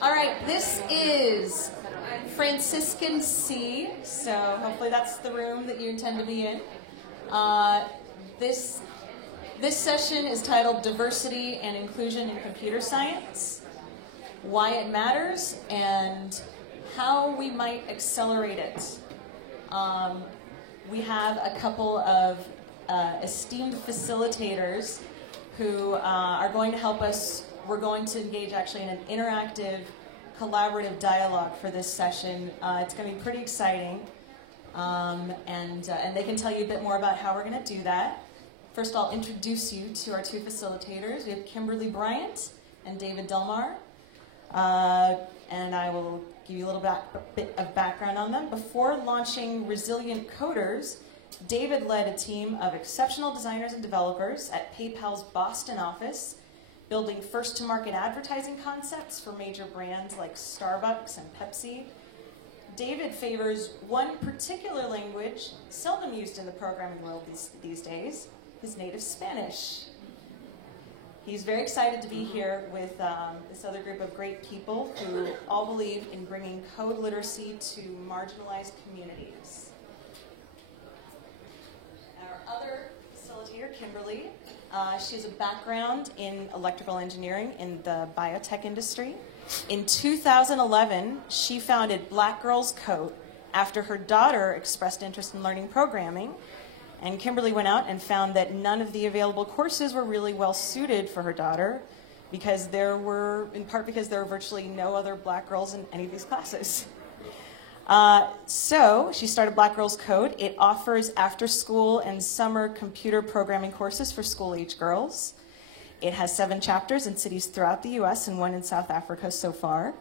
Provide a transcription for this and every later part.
All right, this is Franciscan C, so hopefully that's the room that you intend to be in. This session is titled Diversity and Inclusion in Computer Science, Why It Matters, and How We Might Accelerate It. We have a couple of esteemed facilitators who are going to help us. We're going to engage actually in an interactive, collaborative dialogue for this session. It's going to be pretty exciting, and they can tell you a bit more about how we're going to do that. First, I'll introduce you to our two facilitators. We have Kimberly Bryant and David Delmar, and I will give you a little bit of background on them. Before launching Resilient Coders, David led a team of exceptional designers and developers at PayPal's Boston office, building first-to-market advertising concepts for major brands like Starbucks and Pepsi. David favors one particular language seldom used in the programming world these days, his native Spanish. He's very excited to be here with this other group of great people who all believe in bringing code literacy to marginalized communities. Our other facilitator, Kimberly, she has a background in electrical engineering in the biotech industry. In 2011, she founded Black Girls Code after her daughter expressed interest in learning programming. And Kimberly went out and found that none of the available courses were really well suited for her daughter in part because there were virtually no other black girls in any of these classes. So she started Black Girls Code. It offers after-school and summer computer programming courses for school-age girls. It has 7 chapters in cities throughout the U.S. and 1 in South Africa so far.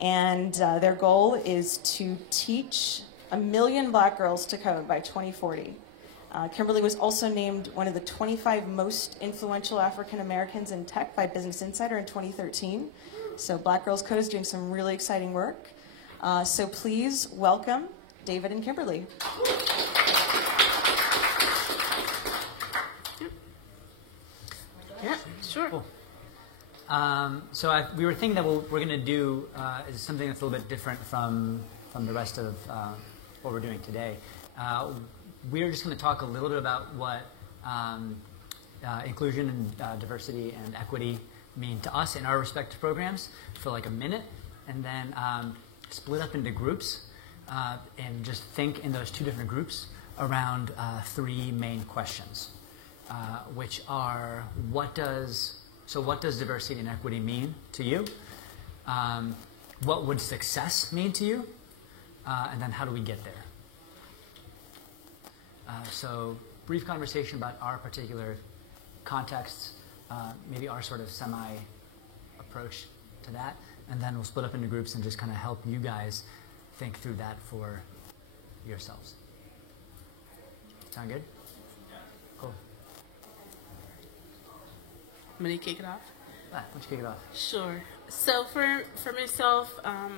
And their goal is to teach 1 million black girls to code by 2040. Kimberly was also named one of the 25 most influential African Americans in tech by Business Insider in 2013. So Black Girls Code is doing some really exciting work. So please welcome David and Kimberly. Yeah, sure. Cool. We were thinking that what we're going to do is something that's a little bit different from the rest of what we're doing today. We're just going to talk a little bit about what inclusion and diversity and equity mean to us in our respective programs for like a minute, and then split up into groups and just think in those 2 different groups around 3 main questions, which are what does diversity and equity mean to you? What would success mean to you? And then how do we get there? So brief conversation about our particular contexts, maybe our sort of semi-approach to that, and then we'll split up into groups and just kind of help you guys think through that for yourselves. Sound good? Yeah. Cool. I'm going to kick it off. Why don't you kick it off? Sure. So for myself,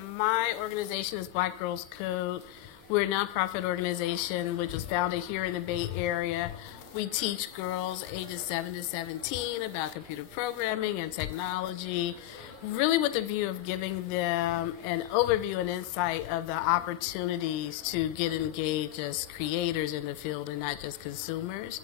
my organization is Black Girls Code. We're a nonprofit organization which was founded here in the Bay Area. We teach girls ages 7 to 17 about computer programming and technology, really with the view of giving them an overview and insight of the opportunities to get engaged as creators in the field and not just consumers.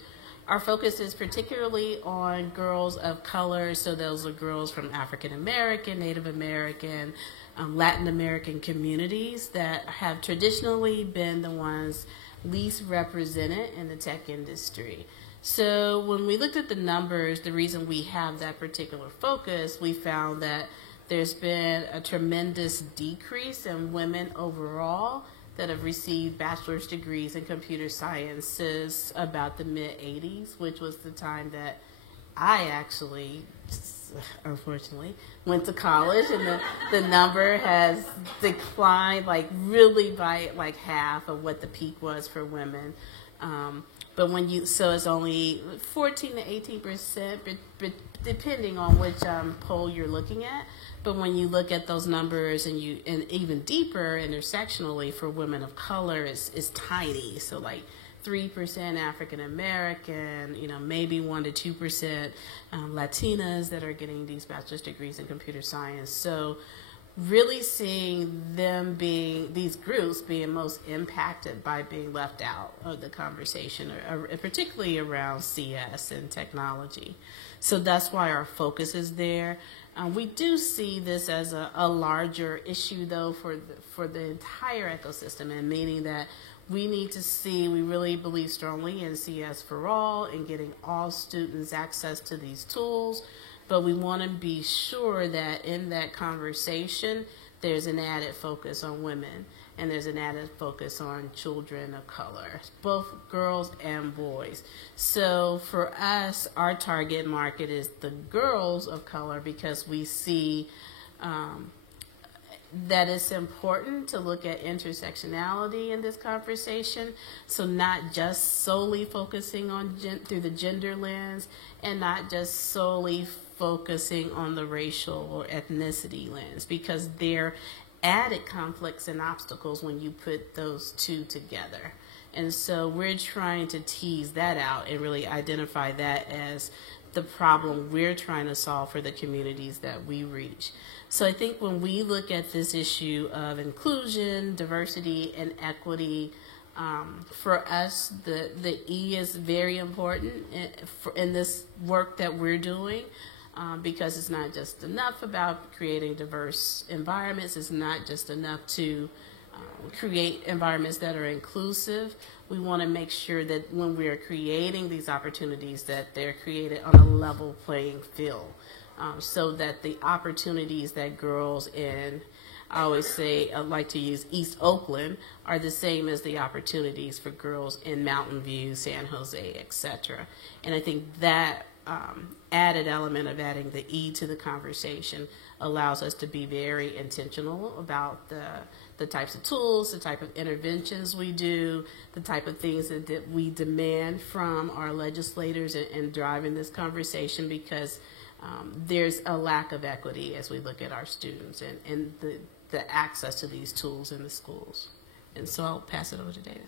Our focus is particularly on girls of color, so those are girls from African American, Native American, Latin American communities that have traditionally been the ones least represented in the tech industry. So when we looked at the numbers, the reason we have that particular focus, we found that there's been a tremendous decrease in women overall that have received bachelor's degrees in computer science since about the mid-'80s, which was the time that I actually, unfortunately, went to college, and the number has declined really by half of what the peak was for women. But so it's only 14 to 18%, but depending on which poll you're looking at. But when you look at those numbers and even deeper intersectionally for women of color, is tiny. So 3% African American, maybe 1 to 2% Latinas that are getting these bachelor's degrees in computer science. So really seeing these groups being most impacted by being left out of the conversation, or particularly around CS and technology. So that's why our focus is there. We do see this as a larger issue, though, for the entire ecosystem, and meaning that we really believe strongly in CS for all and getting all students access to these tools, but we want to be sure that in that conversation, there's an added focus on women and there's an added focus on children of color, both girls and boys. So for us, our target market is the girls of color because we see that it's important to look at intersectionality in this conversation. So not just solely focusing on through the gender lens and not just solely focusing on the racial or ethnicity lens, because they're added conflicts and obstacles when you put those two together. And so we're trying to tease that out and really identify that as the problem we're trying to solve for the communities that we reach. So I think when we look at this issue of inclusion, diversity, and equity, for us, the E is very important in this work that we're doing. Because it's not just enough about creating diverse environments. It's not just enough to create environments that are inclusive. We want to make sure that when we are creating these opportunities that they're created on a level playing field, so that the opportunities that girls in, I always say, I like to use East Oakland, are the same as the opportunities for girls in Mountain View, San Jose, etc. And I think that added element of adding the E to the conversation allows us to be very intentional about the types of tools, the type of interventions we do, the type of things that we demand from our legislators in driving this conversation, because there's a lack of equity as we look at our students and the access to these tools in the schools. And so I'll pass it over to David.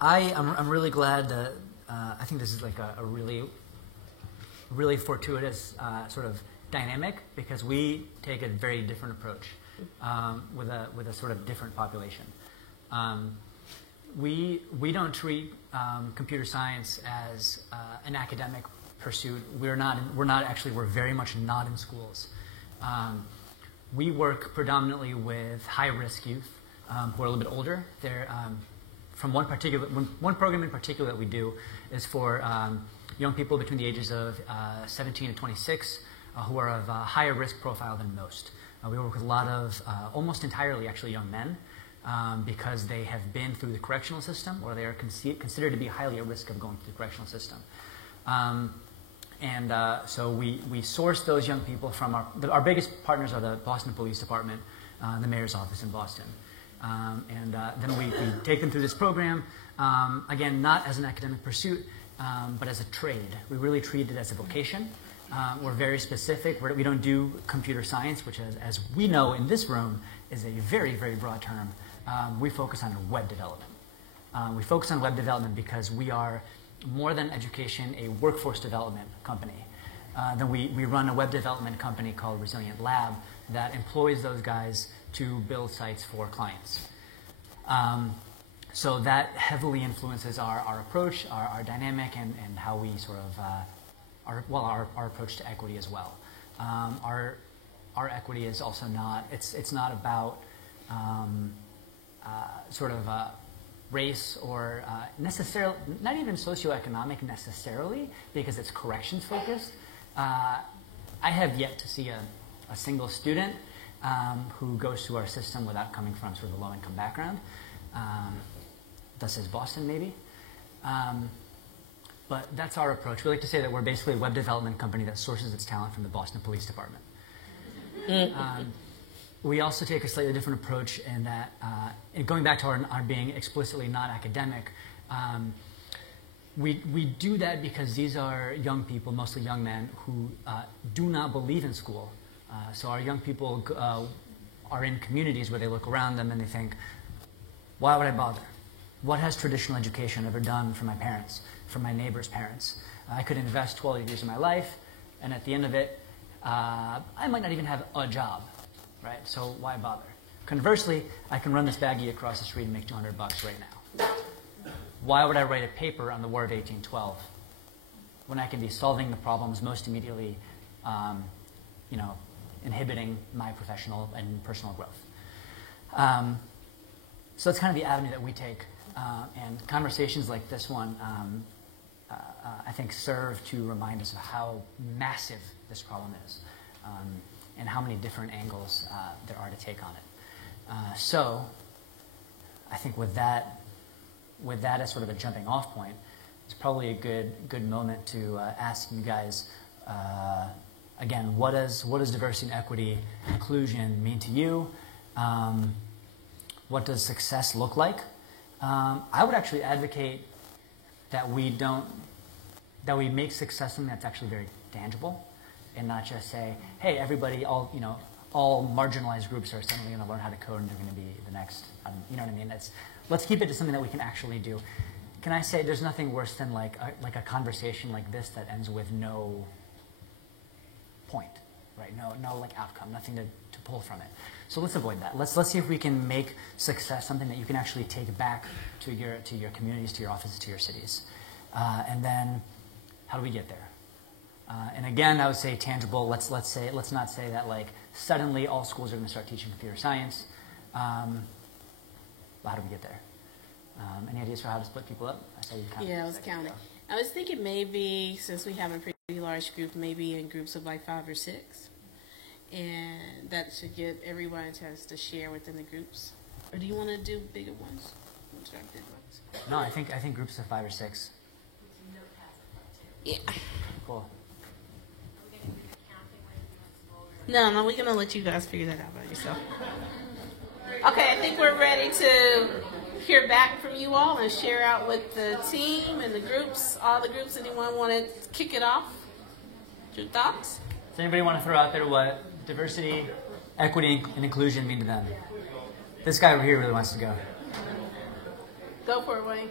I'm really glad that I think this is like a really fortuitous sort of dynamic, because we take a very different approach with a sort of different population. We don't treat computer science as an academic pursuit. We're very much not in schools. We work predominantly with high-risk youth who are a little bit older. They're from one program in particular that we do is for young people between the ages of 17 and 26 who are of a higher risk profile than most. We work with a lot of, almost entirely actually, young men because they have been through the correctional system, or they are considered to be highly at risk of going through the correctional system. So we source those young people from our biggest partners are the Boston Police Department, the mayor's office in Boston. Then we take them through this program, again, not as an academic pursuit, but as a trade. We really treat it as a vocation. We're very specific. We don't do computer science, which, as we know in this room, is a very, very broad term. We focus on web development. We focus on web development because we are, more than education, a workforce development company. Then we run a web development company called Resilient Lab that employs those guys to build sites for clients. So that heavily influences our approach, our dynamic, and how we sort of, our approach to equity as well. Our equity is also not, it's not about race or necessarily, not even socioeconomic necessarily, because it's corrections focused. I have yet to see a single student who goes through our system without coming from sort of a low-income background. Thus is Boston, maybe. But that's our approach. We like to say that we're basically a web development company that sources its talent from the Boston Police Department. We also take a slightly different approach in that, and going back to our being explicitly not academic, we do that because these are young people, mostly young men, who do not believe in school. So our young people are in communities where they look around them and they think, why would I bother? What has traditional education ever done for my parents, for my neighbor's parents? I could invest 12 years of my life, and at the end of it, I might not even have a job, right? So why bother? Conversely, I can run this baggie across the street and make $200 right now. Why would I write a paper on the War of 1812 when I can be solving the problems most immediately, inhibiting my professional and personal growth? So that's kind of the avenue that we take. And conversations like this one, I think, serve to remind us of how massive this problem is and how many different angles there are to take on it. So I think with that as sort of a jumping off point, it's probably a good moment to ask you guys, again, what does diversity and equity inclusion mean to you? What does success look like? I would actually advocate that we make success something that's actually very tangible, and not just say, hey, everybody, all marginalized groups are suddenly going to learn how to code and they're going to be the next. You know what I mean? Let's keep it to something that we can actually do. Can I say there's nothing worse than like a conversation like this that ends with no point, right? No like outcome, nothing to pull from it. So let's avoid that. Let's see if we can make success something that you can actually take back to your communities, to your offices, to your cities. And then, how do we get there? And again, I would say tangible. Let's not say that like suddenly all schools are going to start teaching computer science. Well, how do we get there? Any ideas for how to split people up? I was counting. I was thinking maybe, since we have a pretty large group, maybe in groups of like 5 or 6. And that should give everyone a chance to share within the groups. Or do you want to do bigger ones? No, I think groups of 5 or 6. Yeah. Cool. No, we're going to let you guys figure that out by yourself. Okay, I think we're ready to hear back from you all and share out with the team and the groups, all the groups. Anyone want to kick it off? Your thoughts? Does anybody want to throw out there what diversity, equity, and inclusion mean to them? This guy over here really wants to go. Go for it, Wayne.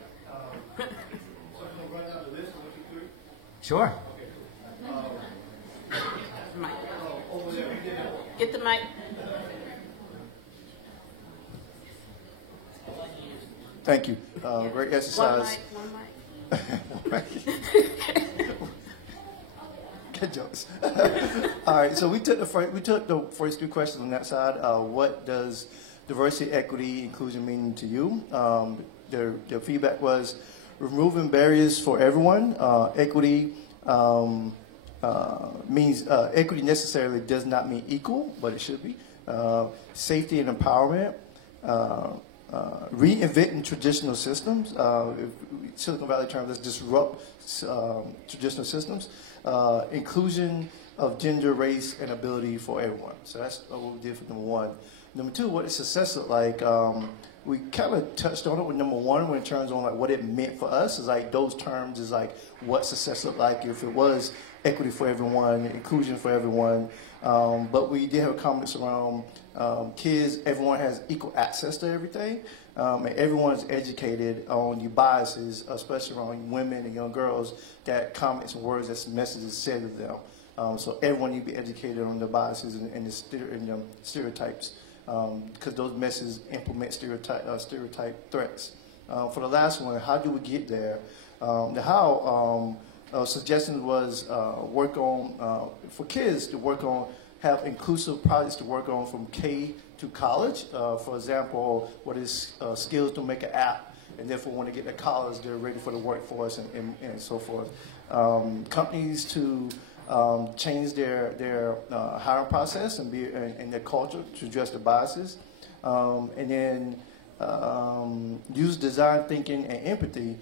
Sure. Mic. Get the mic. Thank you. Great exercise. One mic. Good jokes. All right, so we took the first 2 questions on that side. What does diversity, equity, inclusion mean to you? Their feedback was removing barriers for everyone. Equity means equity necessarily does not mean equal, but it should be. Safety and empowerment. Reinventing traditional systems. Silicon Valley term, let's disrupt traditional systems. Inclusion of gender, race, and ability for everyone. So that's what we did for number 1. Number 2, what does success look like? We kind of touched on it with number 1 when it turns on like what it meant for us. Is like those terms is like what success looked like if it was equity for everyone, inclusion for everyone. But we did have comments around kids. Everyone has equal access to everything, and everyone's educated on the biases, especially around women and young girls. That comments and words, that messages said to them. So everyone need to be educated on the biases and the stereotypes, because those messages implement stereotype threats. For the last one, how do we get there? The how suggestion was work on for kids to work on, have inclusive projects to work on from K to college. For example, what is skills to make an app, and therefore when they get to college, they're ready for the workforce and so forth. Companies to change their hiring process and their culture to address the biases, and then use design thinking and empathy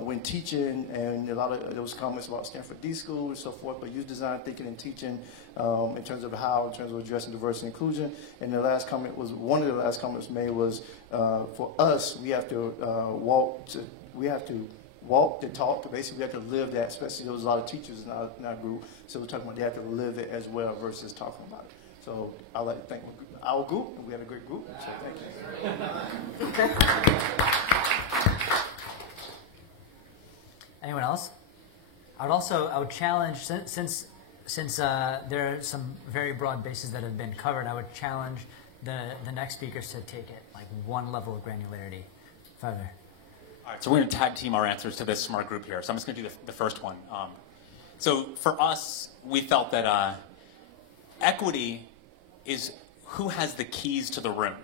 when teaching, and a lot of those comments about Stanford D School and so forth, but use design thinking and teaching in terms of addressing diversity and inclusion. And the last comment was, one of the last comments made was, for us, we have to walk the talk. Basically, we have to live that, especially there was a lot of teachers in our group, so we're talking about they have to live it as well versus talking about it. So I'd like to thank our group, and we had a great group, so thank you. Anyone else? I would challenge, since since there are some very broad bases that have been covered, I would challenge the next speakers to take it like one level of granularity further. All right, so we're going to tag team our answers to this smart group here. So I'm just going to do the first one. So for us, we felt that equity is who has the keys to the room.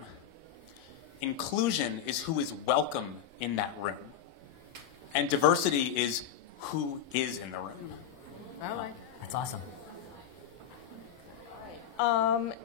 Inclusion is who is welcome in that room. And diversity is who is in the room. I like That's awesome.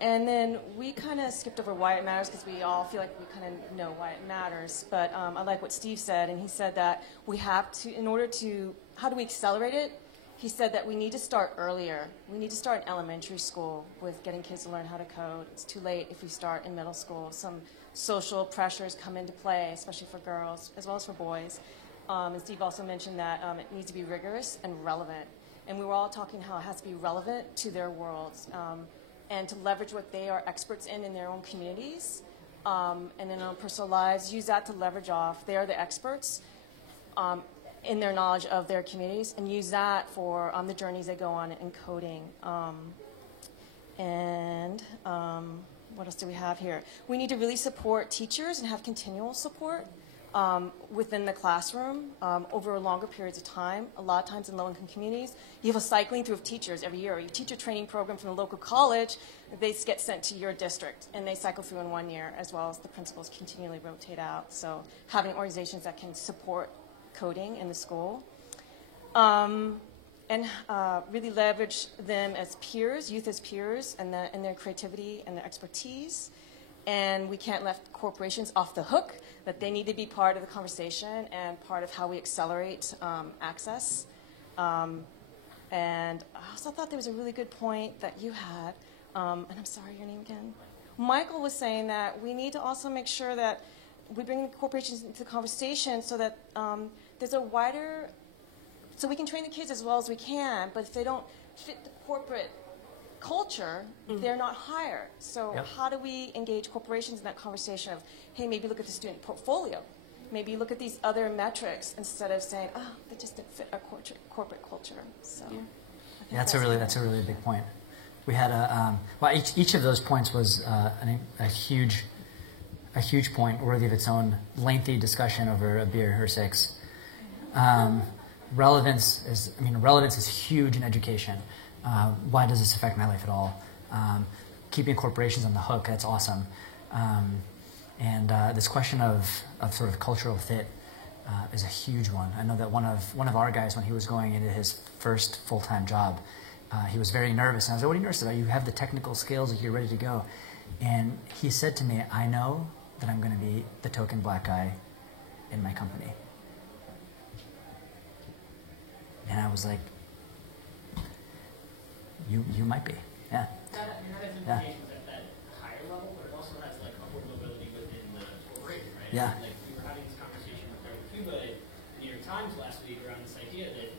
And then we kind of skipped over why it matters because we all feel like we kind of know why it matters. But I like what Steve said, and he said that we have to, in order to, how do we accelerate it? He said that we need to start earlier. We need to start in elementary school with getting kids to learn how to code. It's too late if we start in middle school. Some social pressures come into play, especially for girls as well as for boys. And Steve also mentioned that it needs to be rigorous and relevant. And we were all talking how it has to be relevant to their worlds and to leverage what they are experts in their own communities and in their own personal lives. Use that to leverage off. They are the experts in their knowledge of their communities, and use that for the journeys they go on in coding. What else do we have here? We need to really support teachers and have continual support within the classroom over longer periods of time. A lot of times in low-income communities, you have a cycling through of teachers every year. You teach a training program from the local college, they get sent to your district, and they cycle through in 1 year, as well as the principals continually rotate out. So having organizations that can support coding in the school. And really leverage them as peers, youth as peers, and their creativity and their expertise. And we can't let corporations off the hook, that they need to be part of the conversation and part of how we accelerate access. And I also thought there was a really good point that you had, and I'm sorry, your name again? Michael was saying that we need to also make sure that we bring corporations into the conversation so that there's a wider, so we can train the kids as well as we can, but if they don't fit the corporate culture, they're not hired. So how do we engage corporations in that conversation of, hey, maybe look at the student portfolio. Maybe look at these other metrics instead of saying, oh, they just didn't fit our corporate culture. So I think That's a really big point. We had each of those points was a huge point worthy of its own lengthy discussion over a beer or six. Relevance is huge in education. Why does this affect my life at all? Keeping corporations on the hook, that's awesome. And this question of sort of cultural fit is a huge one. I know that one of our guys, when he was going into his first full-time job, he was very nervous. And I was like, what are you nervous about? You have the technical skills, like you're ready to go. And he said to me, I know that I'm going to be the token black guy in my company. And I was like, you might be, yeah. That has implications at that higher level, but it also has like upward mobility within the corporation, right? Yeah. Like we were having this conversation with Greg Cuba at the New York Times last week around this idea that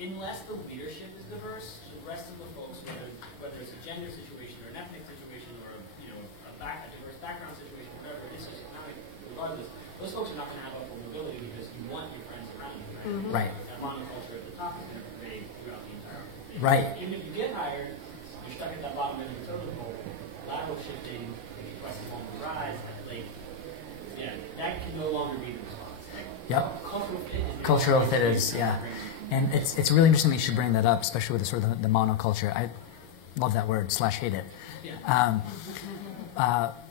unless the leadership is diverse, the rest of the folks, whether it's a gender situation or an ethnic situation or a diverse background situation, whatever it is, socioeconomic, regardless, those folks are not going to have upward mobility because you want your friends around you, right? Right. That monoculture at the top is going to pervade throughout the entire thing. Right. Even if you get hired, you're stuck at that bottom end of the totem pole, lateral shifting, if you press the moment rise, that can no longer be the response. Yep. Cultural fit is And it's really interesting that you should bring that up, especially with the sort of the monoculture. I love that word, /hate it. Yeah.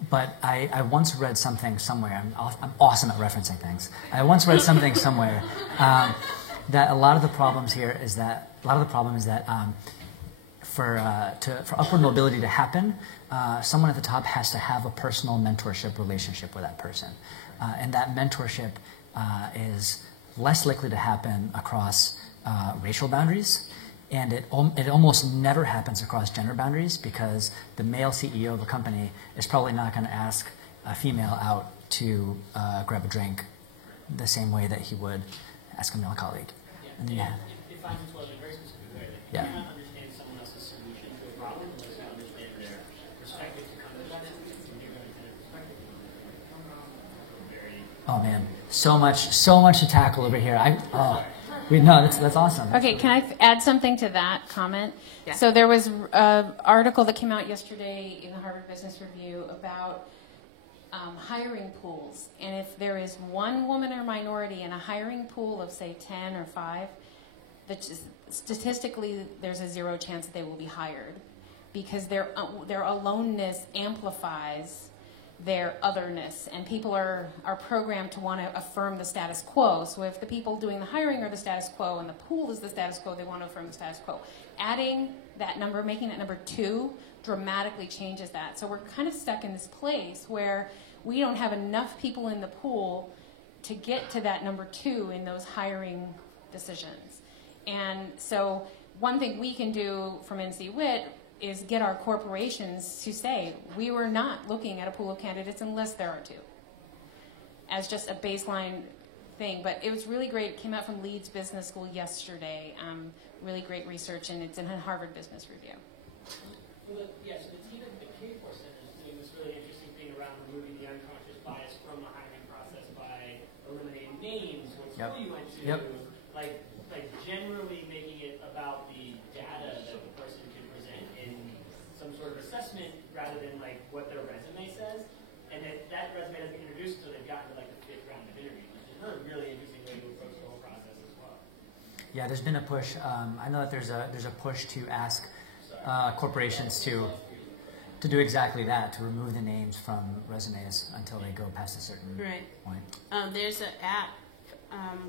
But I once read something somewhere. I'm awesome at referencing things. I once read something somewhere that a lot of the problem is that for upward mobility to happen, someone at the top has to have a personal mentorship relationship with that person, and that mentorship is less likely to happen across racial boundaries. And it almost never happens across gender boundaries because the male CEO of a company is probably not going to ask a female out to grab a drink the same way that he would ask a male colleague. And then, It finds its way in a very specific way. You cannot understand someone else's solution to a problem unless you understand their perspective to come to that solution from your own kind of perspective. oh man, so much to tackle over here. No, that's awesome. Okay, can I add something to that comment? Yeah. So there was an article that came out yesterday in the Harvard Business Review about hiring pools. And if there is one woman or minority in a hiring pool of, say, 10 or 5, statistically there's a 0 chance that they will be hired because their aloneness amplifies their otherness, and people are programmed to want to affirm the status quo. So if the people doing the hiring are the status quo and the pool is the status quo, they want to affirm the status quo. Adding that number, making that number 2, dramatically changes that. So we're kind of stuck in this place where we don't have enough people in the pool to get to that number 2 in those hiring decisions. And so one thing we can do from NC WIT is get our corporations to say, we were not looking at a pool of candidates unless there are 2, as just a baseline thing. But it was really great. It came out from Leeds Business School yesterday. Really great research, and it's in a Harvard Business Review. Well, yes, the team at the K4 Center is doing this really interesting thing around removing the unconscious bias from the hiring process by eliminating names, what school you went to, like generally making it about the data that the person can present in some sort of assessment rather than like what their resume says, and that resume doesn't get introduced until they've gotten to like the 5th round of interviews, which is another really interesting way to approach the whole process as well. Yeah, there's been a push. I know that there's a push to ask corporations to do exactly that, to remove the names from resumes until they go past a certain point. There's an app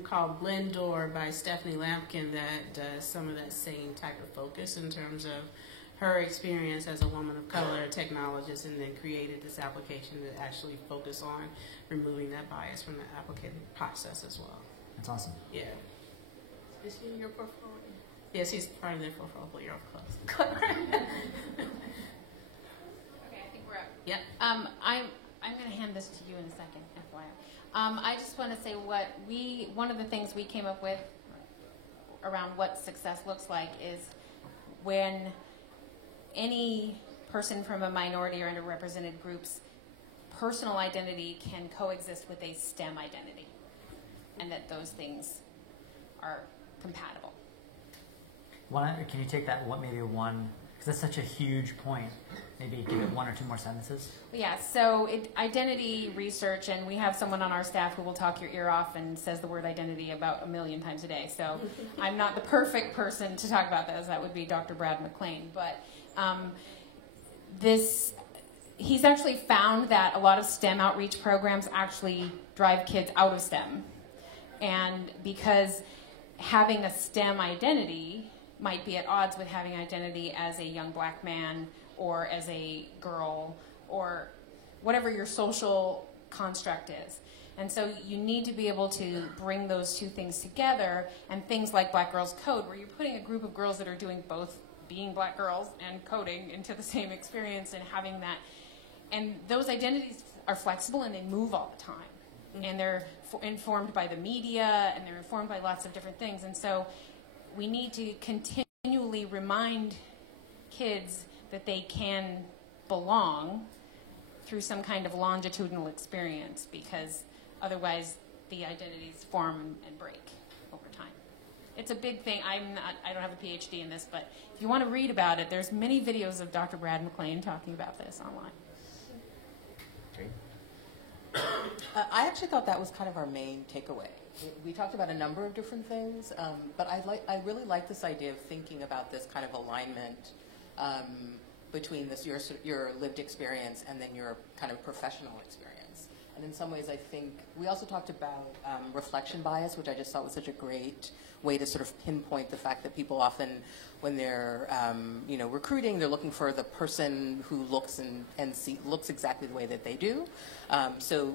called Blendor by Stephanie Lampkin that does some of that same type of focus in terms of her experience as a woman of color, a technologist, and then created this application that actually focus on removing that bias from the application process as well. That's awesome. Yeah. Is she in your portfolio? Yes, he's part of their portfolio. Close. Okay, I think we're up. Yeah. I'm going to hand this to you in a second, FYI. I just want to say one of the things we came up with around what success looks like is when any person from a minority or underrepresented group's personal identity can coexist with a STEM identity, and that those things are compatible. Can you take that maybe one, because that's such a huge point, maybe give it 1 or 2 more sentences? Yeah, so identity research, and we have someone on our staff who will talk your ear off and says the word identity about 1 million times a day. So I'm not the perfect person to talk about this. That would be Dr. Brad McLean. But he's actually found that a lot of STEM outreach programs actually drive kids out of STEM. And because having a STEM identity might be at odds with having identity as a young black man or as a girl or whatever your social construct is. And so you need to be able to bring those 2 things together, and things like Black Girls Code, where you're putting a group of girls that are doing both being black girls and coding into the same experience and having that. And those identities are flexible and they move all the time. And they're informed by the media and they're informed by lots of different things. And so we need to continually remind kids that they can belong through some kind of longitudinal experience, because otherwise the identities form and break over time. It's a big thing. I don't have a PhD in this, but if you want to read about it, there's many videos of Dr. Brad McLean talking about this online. I actually thought that was kind of our main takeaway. We talked about a number of different things, but I really like this idea of thinking about this kind of alignment between your lived experience and then your kind of professional experience. And in some ways, I think we also talked about reflection bias, which I just thought was such a great way to sort of pinpoint the fact that people often, when they're recruiting, they're looking for the person who looks looks exactly the way that they do. So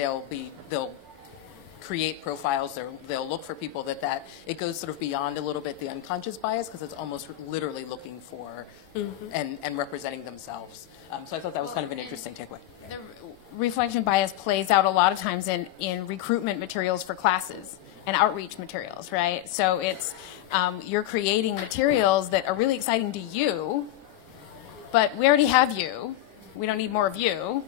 they'll create profiles. They'll look for people that it goes sort of beyond a little bit the unconscious bias, because it's almost literally looking for and representing themselves. So I thought that was kind of an interesting takeaway. The reflection bias plays out a lot of times in recruitment materials for classes and outreach materials, right? So it's you're creating materials that are really exciting to you, but we already have you. We don't need more of you.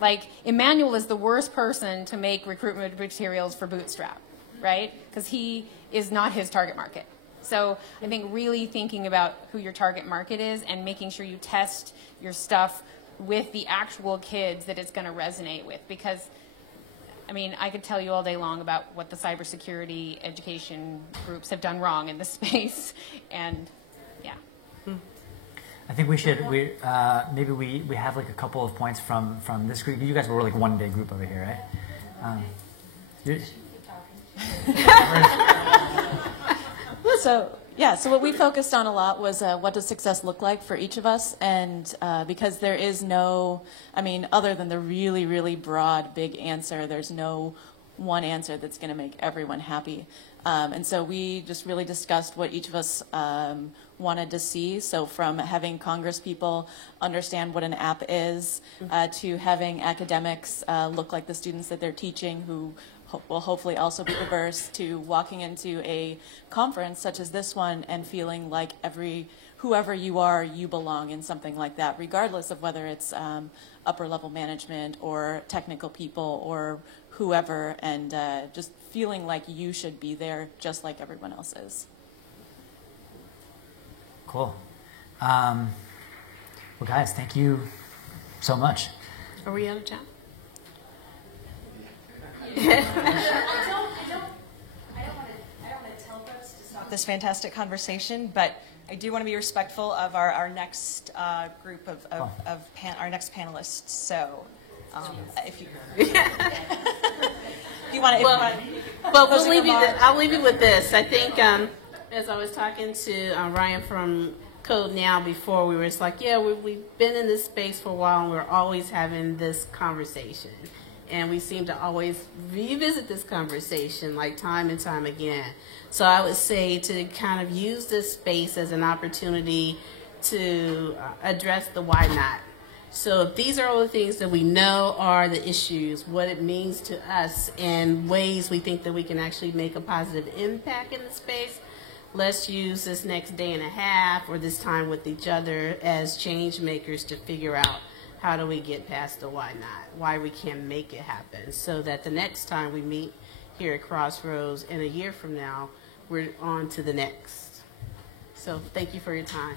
Like, Emmanuel is the worst person to make recruitment materials for Bootstrap, right? Because he is not his target market. So I think really thinking about who your target market is and making sure you test your stuff with the actual kids that it's going to resonate with. Because, I mean, I could tell you all day long about what the cybersecurity education groups have done wrong in this space. And, yeah. I think we should, maybe we have like a couple of points from this group. You guys were like one big group over here, right? So what we focused on a lot was what does success look like for each of us, and because there is no, I mean, other than the really, really broad, big answer, there's no one answer that's going to make everyone happy. And so we just really discussed what each of us wanted to see. So from having Congress people understand what an app is, to having academics look like the students that they're teaching who will hopefully also be diverse, to walking into a conference such as this one and feeling like whoever you are, you belong in something like that, regardless of whether it's upper level management or technical people or whoever, and just feeling like you should be there just like everyone else is. Cool. Well, guys, thank you so much. Are we out of time? I don't want to tell folks to stop this fantastic conversation, but I do want to be respectful of our next group of our next panelists. So, if you want to, well, I'll leave you with this. I think as I was talking to Ryan from Code Now before, we were just like, yeah, we've been in this space for a while, and we're always having this conversation. And we seem to always revisit this conversation like time and time again. So I would say to kind of use this space as an opportunity to address the why not. So if these are all the things that we know are the issues, what it means to us, and ways we think that we can actually make a positive impact in the space, let's use this next day and a half or this time with each other as change makers to figure out how do we get past the why not, why we can't make it happen, so that the next time we meet here at Crossroads in a year from now, we're on to the next. So thank you for your time.